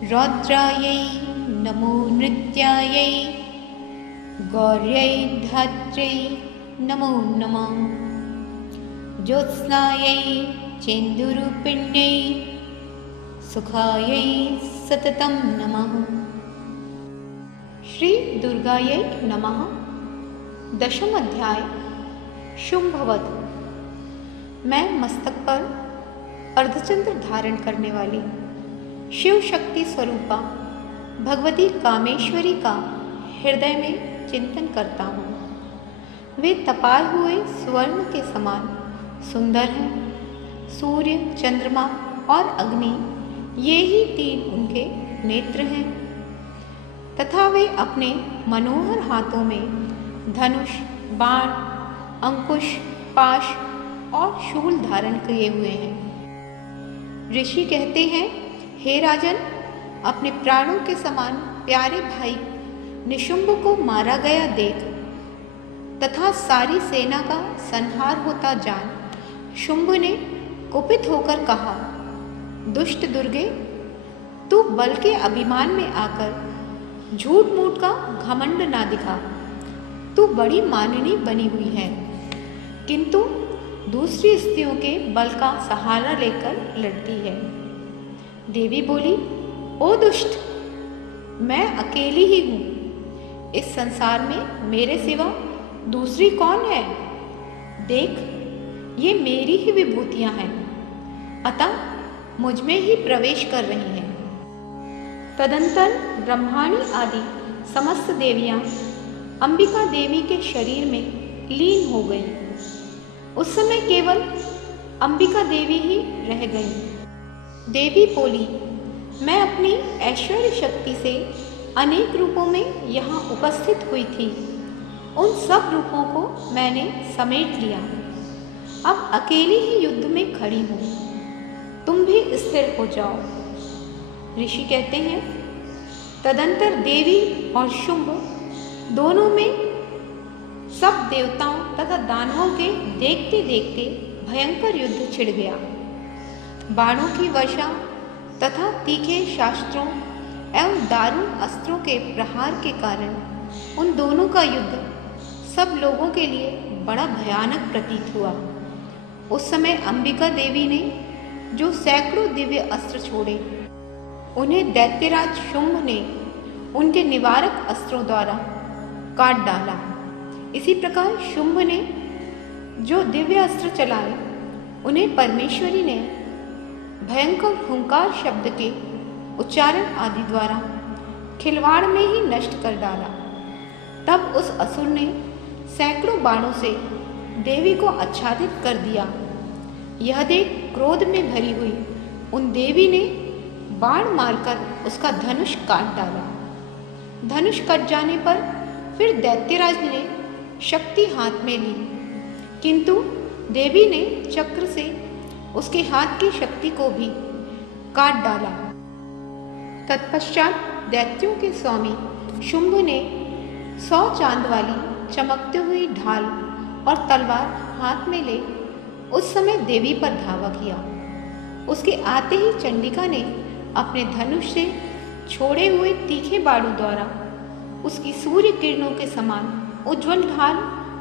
रौद्रायै नमो नृत्यायै गौर्यै धात्र्यै नमो नमः। ज्योत्स्नायै चेन्दूरूपिण्यै सुखायै सततं नमः। श्री दुर्गायै नमः। दशम अध्याय शुंभवध। मैं मस्तक पर अर्धचंद्र धारण करने वाली शिव शक्ति स्वरूपा भगवती कामेश्वरी का हृदय में चिंतन करता हूँ। वे तपाए हुए स्वर्ण के समान सुंदर हैं। सूर्य, चंद्रमा और अग्नि ये ही तीन उनके नेत्र हैं तथा वे अपने मनोहर हाथों में धनुष, बाण, अंकुश, पाश और शूल धारण किए हुए हैं। ऋषि कहते हैं, हे राजन, अपने प्राणों के समान प्यारे भाई निशुंभ को मारा गया देख तथा सारी सेना का संहार होता जान शुंभ ने कुपित होकर कहा, दुष्ट दुर्गे, तू बल के अभिमान में आकर झूठ मूठ का घमंड ना दिखा। तू बड़ी माननी बनी हुई है, किंतु दूसरी स्त्रियों के बल का सहारा लेकर लड़ती है। देवी बोली, ओ दुष्ट, मैं अकेली ही हूँ। इस संसार में मेरे सिवा दूसरी कौन है? देख, ये मेरी ही विभूतियाँ हैं, अतः मुझ में ही प्रवेश कर रही हैं। तदंतर ब्रह्माणी आदि समस्त देवियाँ अंबिका देवी के शरीर में लीन हो गईं। उस समय केवल अंबिका देवी ही रह गईं। देवी बोली, मैं अपनी ऐश्वर्य शक्ति से अनेक रूपों में यहाँ उपस्थित हुई थी। उन सब रूपों को मैंने समेट लिया। अब अकेली ही युद्ध में खड़ी हूँ। तुम भी स्थिर हो जाओ। ऋषि कहते हैं, तदंतर देवी और शुंभ दोनों में सब देवताओं तथा दानवों के देखते देखते भयंकर युद्ध छिड़ गया। बाणों की वर्षा तथा तीखे शास्त्रों एवं दारुण अस्त्रों के प्रहार के कारण उन दोनों का युद्ध सब लोगों के लिए बड़ा भयानक प्रतीत हुआ। उस समय अंबिका देवी ने जो सैकड़ों दिव्य अस्त्र छोड़े, उन्हें दैत्यराज शुंभ ने उनके निवारक अस्त्रों द्वारा काट डाला। इसी प्रकार शुंभ ने जो दिव्य अस्त्र चलाए, उन्हें परमेश्वरी ने भयंकर हुंकार शब्द के उच्चारण आदि द्वारा खिलवाड़ में ही नष्ट कर डाला। तब उस असुर ने सैकड़ों बाणों से देवी को आच्छादित कर दिया। यह देख क्रोध में भरी हुई उन देवी ने बाण मारकर उसका धनुष काट डाला। धनुष कट जाने पर फिर दैत्यराज ने शक्ति हाथ में ली, किंतु देवी ने चक्र से उसके हाथ की शक्ति को भी काट डाला। तत्पश्चात दैत्यों के स्वामी शुंभ ने 100 चांद वाली चमकती हुई ढाल और तलवार हाथ में ले उस समय देवी पर धावा किया। उसके आते ही चंडिका ने अपने धनुष से छोड़े हुए तीखे बाणों द्वारा उसकी सूर्य किरणों के समान उज्ज्वल ढाल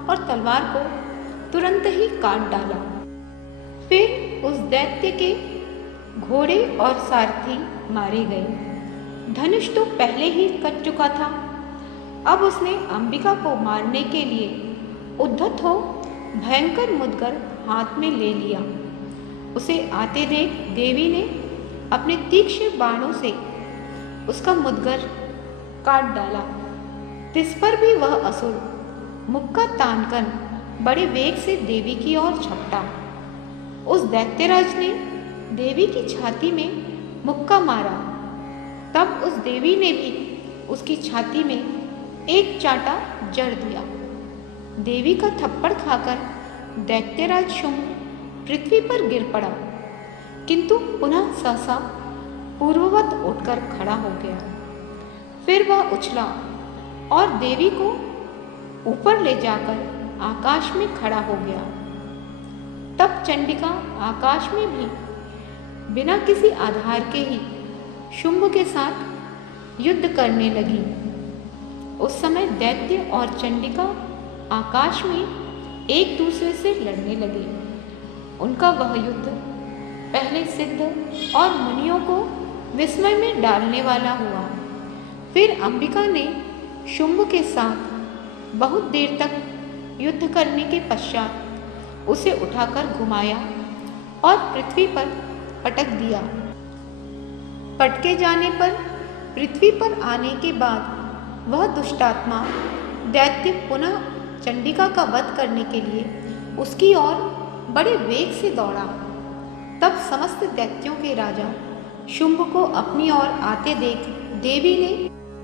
और तलवार को तुरंत ही काट डाला। फिर उस दैत्य के घोड़े और सारथी मारे गए। धनुष तो पहले ही कट चुका था। अब उसने अंबिका को मारने के लिए उद्धत हो भयंकर मुदगर हाथ में ले लिया। उसे आते देख देवी ने अपने तीक्ष्ण बाणों से उसका मुदगर काट डाला। तिस पर भी वह असुर मुक्का तानकर बड़े वेग से देवी की ओर झपटा। उस दैत्यराज ने देवी की छाती में मुक्का मारा। तब उस देवी ने भी उसकी छाती में एक चांटा जड़ दिया। देवी का थप्पड़ खाकर दैत्यराज शुंभ पृथ्वी पर गिर पड़ा, किंतु पुनः सहसा पूर्ववत उठकर खड़ा हो गया। फिर वह उछला और देवी को ऊपर ले जाकर आकाश में खड़ा हो गया। तब चंडिका आकाश में भी बिना किसी आधार के ही शुंभ के साथ युद्ध करने लगी। उस समय दैत्य और चंडिका आकाश में एक दूसरे से लड़ने लगे। उनका वह युद्ध पहले सिद्ध और मुनियों को विस्मय में डालने वाला हुआ। फिर अंबिका ने शुंभ के साथ बहुत देर तक युद्ध करने के पश्चात उसे उठाकर घुमाया और पृथ्वी पर पटक दिया। पटके जाने पर पृथ्वी पर आने के बाद वह दुष्टात्मा दैत्य पुनः चंडिका का वध करने के लिए उसकी ओर बड़े वेग से दौड़ा। तब समस्त दैत्यों के राजा शुंभ को अपनी ओर आते देख देवी ने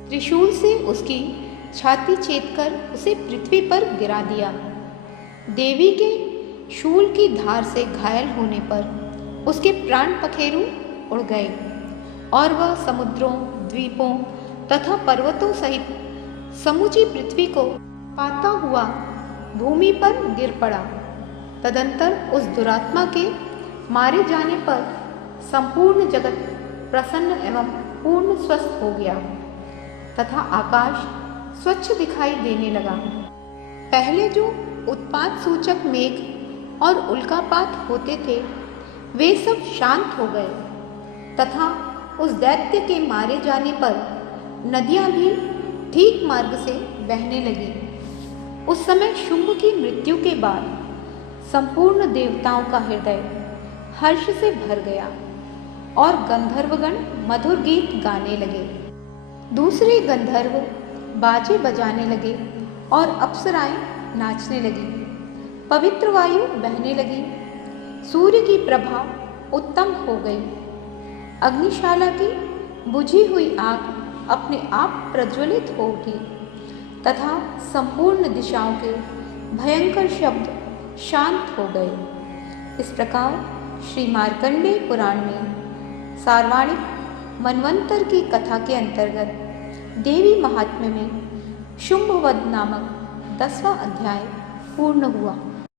त्रिशूल से उसकी छाती छेदकर उसे पृथ्वी पर गिरा दिया। देवी के शूल की धार से घायल होने पर उसके प्राण पखेरु उड़ गए और वह समुद्रों, द्वीपों तथा पर्वतों सहित समूची पृथ्वी को पाता हुआ भूमि पर गिर पड़ा। तदंतर उस दुरात्मा के मारे जाने पर संपूर्ण जगत प्रसन्न एवं पूर्ण स्वस्थ हो गया तथा आकाश स्वच्छ दिखाई देने लगा। पहले जो उत्पात सूचक मेघ और उल्कापात होते थे वे सब शांत हो गए तथा उस दैत्य के मारे जाने पर नदियां भी ठीक मार्ग से बहने लगी। उस समय शुंभ की मृत्यु के बाद संपूर्ण देवताओं का हृदय हर्ष से भर गया और गंधर्वगण मधुर गीत गाने लगे। दूसरे गंधर्व बाजे बजाने लगे और अप्सराएं नाचने लगी। पवित्र वायु बहने लगी। सूर्य की प्रभा उत्तम हो गई। अग्निशाला की बुझी हुई आग अपने आप प्रज्वलित हो उठी तथा संपूर्ण दिशाओं के भयंकर शब्द शांत हो गए। इस प्रकार श्री मार्कंडेय पुराण में सार्वाणिक मनवंतर की कथा के अंतर्गत देवी महात्म्य में शुंभवध नामक 10वां अध्याय पूर्ण हुआ।